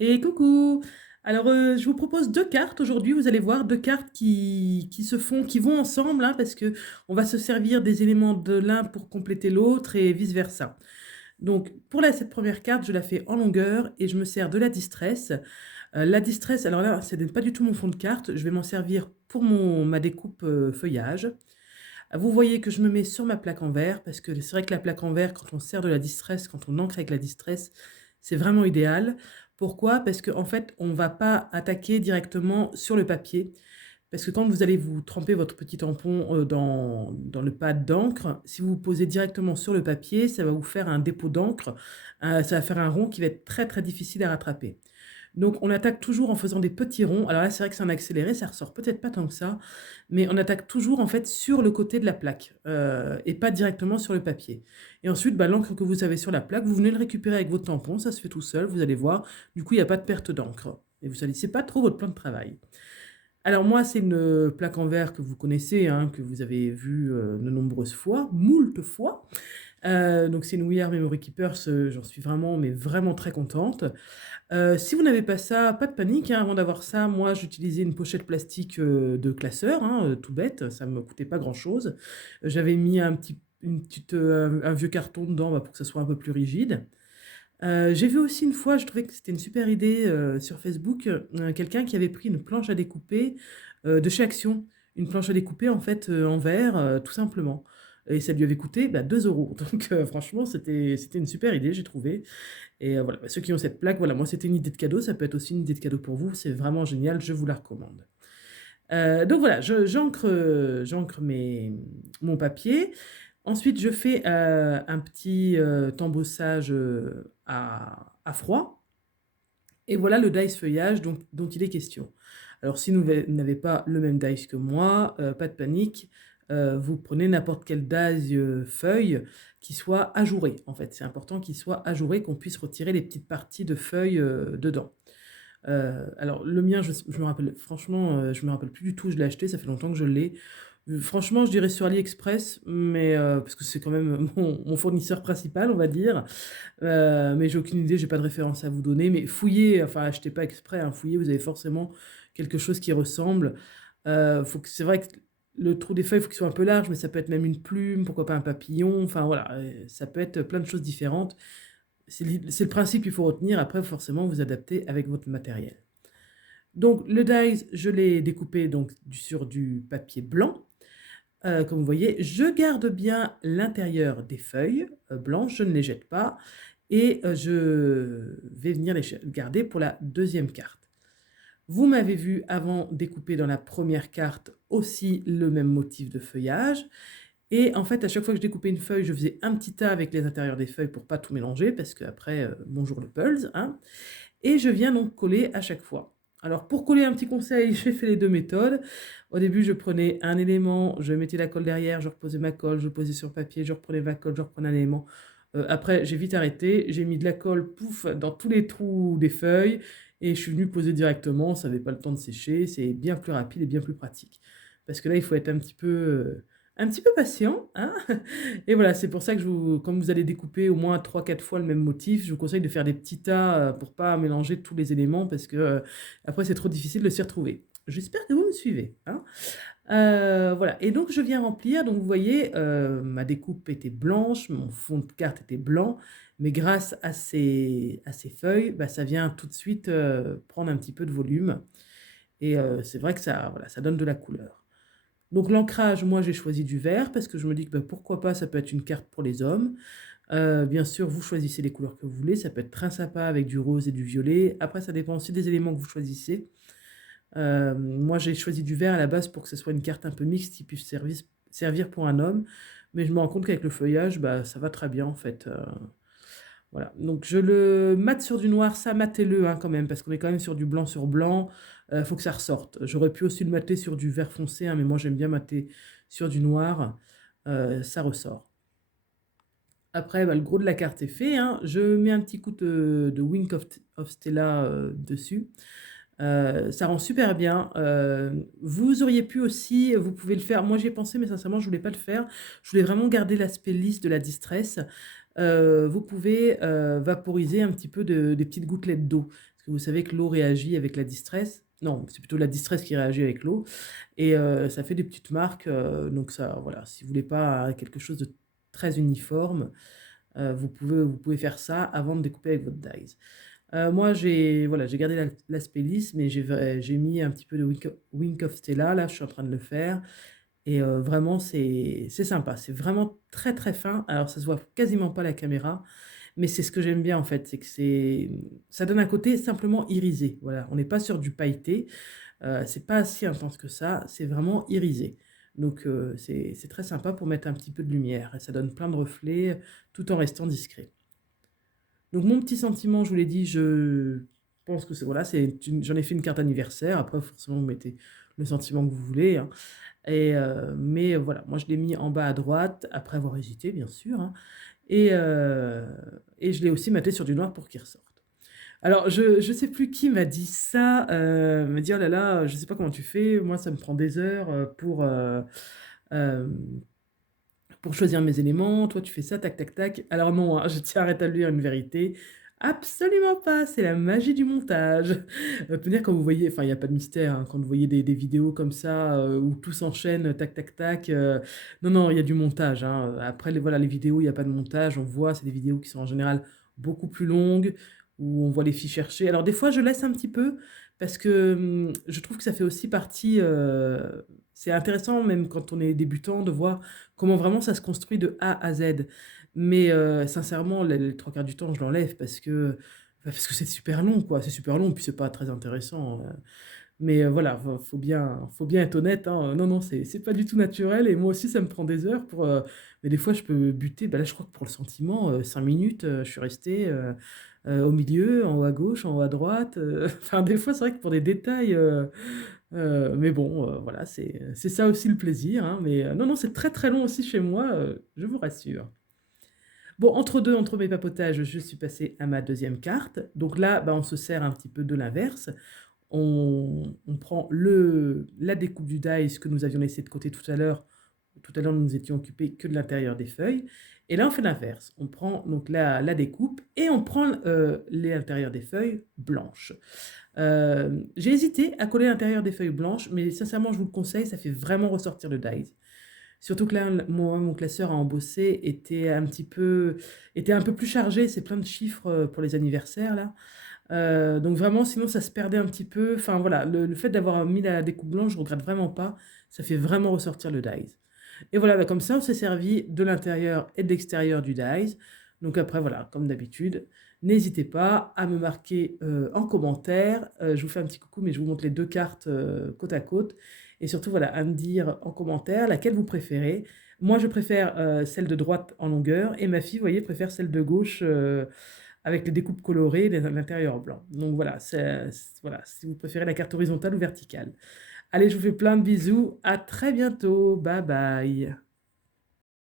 Et coucou! Alors, je vous propose 2 cartes aujourd'hui, vous allez voir, 2 cartes qui vont ensemble, hein, parce que on va se servir des éléments de l'un pour compléter l'autre et vice versa. Donc pour cette première carte, je la fais en longueur et je me sers de la distress. La distress, alors là, ce n'est pas du tout mon fond de carte, je vais m'en servir pour ma découpe, feuillage. Vous voyez que je me mets sur ma plaque en verre parce que c'est vrai que la plaque en verre, quand on sert de la distress, quand on encre avec la distress, c'est vraiment idéal. Pourquoi? Parce qu'en fait, on ne va pas attaquer directement sur le papier. Parce que quand vous allez vous tremper votre petit tampon dans le pad d'encre, si vous posez directement sur le papier, ça va vous faire un dépôt d'encre, ça va faire un rond qui va être très très difficile à rattraper. Donc on attaque toujours en faisant des petits ronds. Alors là, c'est vrai que c'est un accéléré, ça ressort peut-être pas tant que ça, mais on attaque toujours en fait sur le côté de la plaque et pas directement sur le papier. Et ensuite, bah, l'encre que vous avez sur la plaque, vous venez le récupérer avec votre tampon, ça se fait tout seul, vous allez voir. Du coup, il n'y a pas de perte d'encre. Et vous salissez pas trop votre plan de travail. Alors moi, c'est une plaque en verre que vous connaissez, hein, que vous avez vue de nombreuses fois, moult fois. Donc c'est une We Are Memory Keepers, j'en suis vraiment, mais vraiment très contente. Si vous n'avez pas ça, pas de panique, hein, avant d'avoir ça, moi j'utilisais une pochette plastique, de classeur, hein, tout bête, ça me coûtait pas grand-chose. J'avais mis un vieux carton dedans, bah, pour que ça soit un peu plus rigide. J'ai vu aussi une fois, je trouvais que c'était une super idée, sur Facebook, quelqu'un qui avait pris une planche à découper, de chez Action. Une planche à découper en fait, en verre, tout simplement et ça lui avait coûté, bah, 2 €. Donc franchement, c'était une super idée, j'ai trouvé et voilà, bah, ceux qui ont cette plaque, voilà, moi c'était une idée de cadeau, ça peut être aussi une idée de cadeau pour vous, c'est vraiment génial, je vous la recommande. Donc voilà, j'encre mon papier. Ensuite, je fais, un petit, embossage, à froid et voilà le dice feuillage dont il est question. Alors si vous n'avez pas le même dice que moi, pas de panique, vous prenez n'importe quel dice, feuille qui soit ajouré, en fait. C'est important qu'il soit ajouré, qu'on puisse retirer les petites parties de feuilles, dedans. Alors le mien, je me rappelle franchement, je me rappelle plus du tout, je l'ai acheté, ça fait longtemps que je l'ai. Franchement, je dirais sur AliExpress, mais parce que c'est quand même mon fournisseur principal, on va dire. Mais j'ai aucune idée, j'ai pas de référence à vous donner, mais fouillez, enfin achetez pas exprès, hein, fouillez, vous avez forcément quelque chose qui ressemble. Faut que c'est vrai que le trou des feuilles, faut qu'il soit un peu large, mais ça peut être même une plume, pourquoi pas un papillon, enfin voilà, ça peut être plein de choses différentes. C'est le principe qu'il faut retenir, après forcément vous adaptez avec votre matériel. Donc le dies, je l'ai découpé donc sur du papier blanc. Comme vous voyez, je garde bien l'intérieur des feuilles, blanches, je ne les jette pas et je vais venir les garder pour la deuxième carte. Vous m'avez vu avant découper dans la première carte aussi le même motif de feuillage et en fait, à chaque fois que je découpais une feuille, je faisais un petit tas avec les intérieurs des feuilles pour pas tout mélanger parce qu'après, bonjour le pulse, hein, et je viens donc coller à chaque fois. Alors pour coller, un petit conseil, j'ai fait les 2 méthodes. Au début, je prenais un élément, je mettais la colle derrière, je reposais ma colle, je posais sur le papier, je reprenais ma colle, je reprenais un élément. Après, j'ai vite arrêté, j'ai mis de la colle, pouf, dans tous les trous des feuilles et je suis venue poser directement, ça n'avait pas le temps de sécher, c'est bien plus rapide et bien plus pratique. Parce que là, il faut être un petit peu patient, hein. Et voilà, c'est pour ça que comme vous allez découper au moins 3 4 fois le même motif, je vous conseille de faire des petits tas, pour pas mélanger tous les éléments parce que, après c'est trop difficile de s'y retrouver. J'espère que vous me suivez, hein? Voilà et donc je viens remplir, donc vous voyez, ma découpe était blanche, mon fond de carte était blanc, mais grâce à ces feuilles, bah, ça vient tout de suite, prendre un petit peu de volume et c'est vrai que ça, voilà, ça donne de la couleur. Donc l'ancrage, moi j'ai choisi du vert parce que je me dis que, bah, pourquoi pas, ça peut être une carte pour les hommes. Bien sûr, vous choisissez les couleurs que vous voulez, ça peut être très sympa avec du rose et du violet. Après, ça dépend aussi des éléments que vous choisissez. Moi j'ai choisi du vert à la base pour que ce soit une carte un peu mixte qui puisse servir pour un homme, mais je me rends compte qu'avec le feuillage, bah, ça va très bien en fait, voilà. Donc je le mate sur du noir, ça matez-le, hein, quand même, parce qu'on est quand même sur du blanc sur blanc, faut que ça ressorte. J'aurais pu aussi le mater sur du vert foncé, hein, mais moi j'aime bien mater sur du noir, ça ressort. Après, bah, le gros de la carte est fait, hein. Je mets un petit coup de Wink of Stella, dessus. Ça rend super bien. Vous auriez pu aussi, vous pouvez le faire, moi j'y ai pensé, mais sincèrement je voulais pas le faire. Je voulais vraiment garder l'aspect lisse de la distress. Vous pouvez, vaporiser un petit peu des petites gouttelettes d'eau. Parce Parce que vous savez que l'eau réagit avec la distress. Non, c'est plutôt la distress qui réagit avec l'eau et ça fait des petites marques, donc ça voilà, si vous voulez pas quelque chose de très uniforme, vous pouvez faire ça avant de découper avec votre dies. Moi j'ai voilà, j'ai gardé l'aspect lisse, mais j'ai mis un petit peu de Wink of Stella, là, je suis en train de le faire et vraiment c'est sympa. C'est vraiment très, très fin. Alors ça se voit quasiment pas à la caméra, mais c'est ce que j'aime bien en fait, c'est que ça donne un côté simplement irisé. Voilà, on n'est pas sur du pailleté, c'est pas si intense que ça, c'est vraiment irisé. Donc c'est très sympa pour mettre un petit peu de lumière et ça donne plein de reflets, tout en restant discret. Donc mon petit sentiment, je vous l'ai dit, je pense que c'est voilà, j'en ai fait une carte anniversaire. Après, forcément, vous mettez le sentiment que vous voulez, hein. Mais voilà, moi je l'ai mis en bas à droite, après avoir hésité, bien sûr, hein. Et je l'ai aussi matté sur du noir pour qu'il ressorte. Alors, je sais plus qui m'a dit ça, m'a dit: «Oh là là, je sais pas comment tu fais, moi ça me prend des heures, hem, pour choisir mes éléments, toi tu fais ça, tac, tac, tac». Alors non, hein, je tiens à rétablir une vérité, absolument pas, c'est la magie du montage. Peut dire quand vous voyez enfin il y a pas de mystère, hein, quand vous voyez des vidéos comme ça, où tout s'enchaîne, tac, tac, tac, non, non, il y a du montage, hein, après voilà, les vidéos, il y a pas de montage, on voit, c'est des vidéos qui sont en général beaucoup plus longues, où on voit les filles chercher. Alors des fois, je laisse un petit peu parce que, je trouve que ça fait aussi partie, c'est intéressant même quand on est débutant de voir comment vraiment ça se construit de A à Z. Mais sincèrement, les 3/4 du temps, je l'enlève parce que c'est super long, quoi. C'est super long, puis c'est pas très intéressant, mais voilà, faut bien être honnête, hein, non, non, c'est pas du tout naturel et moi aussi ça me prend des heures mais des fois je peux buter, bah, là je crois que pour le sentiment, 5 minutes, je suis restée, au milieu, en haut à gauche, en haut à droite, enfin des fois c'est vrai que pour des détails, mais bon, voilà, c'est ça aussi le plaisir, hein, mais non, non, c'est très, très long aussi chez moi, je vous rassure. Bon, entre mes papotages, je suis passée à ma deuxième carte. Donc là, bah, on se sert un petit peu de l'inverse. On prend la découpe du dice que nous avions laissé de côté tout à l'heure. Tout à l'heure, nous nous étions occupés que de l'intérieur des feuilles. Et là, on fait l'inverse. On prend donc la découpe et on prend l'intérieur des feuilles blanches. J'ai hésité à coller l'intérieur des feuilles blanches, mais sincèrement, je vous le conseille, ça fait vraiment ressortir le dice. Surtout que là, moi, mon classeur à embossé était un peu plus chargé, c'est plein de chiffres pour les anniversaires là. Donc vraiment, sinon ça se perdait un petit peu. Enfin voilà, le fait d'avoir mis la découpe blanche, je regrette vraiment pas. Ça fait vraiment ressortir le dies. Et voilà, bah, comme ça, on s'est servi de l'intérieur et de l'extérieur du dies. Donc après, voilà, comme d'habitude, n'hésitez pas à me marquer en commentaire. Je vous fais un petit coucou, mais je vous montre les deux cartes côte à côte. Et surtout, voilà, à me dire en commentaire laquelle vous préférez. Moi, je préfère celle de droite en longueur et ma fille, vous voyez, préfère celle de gauche avec les découpes colorées, l'intérieur blanc. Donc voilà, voilà, si vous préférez la carte horizontale ou verticale. Allez, je vous fais plein de bisous. À très bientôt. Bye bye.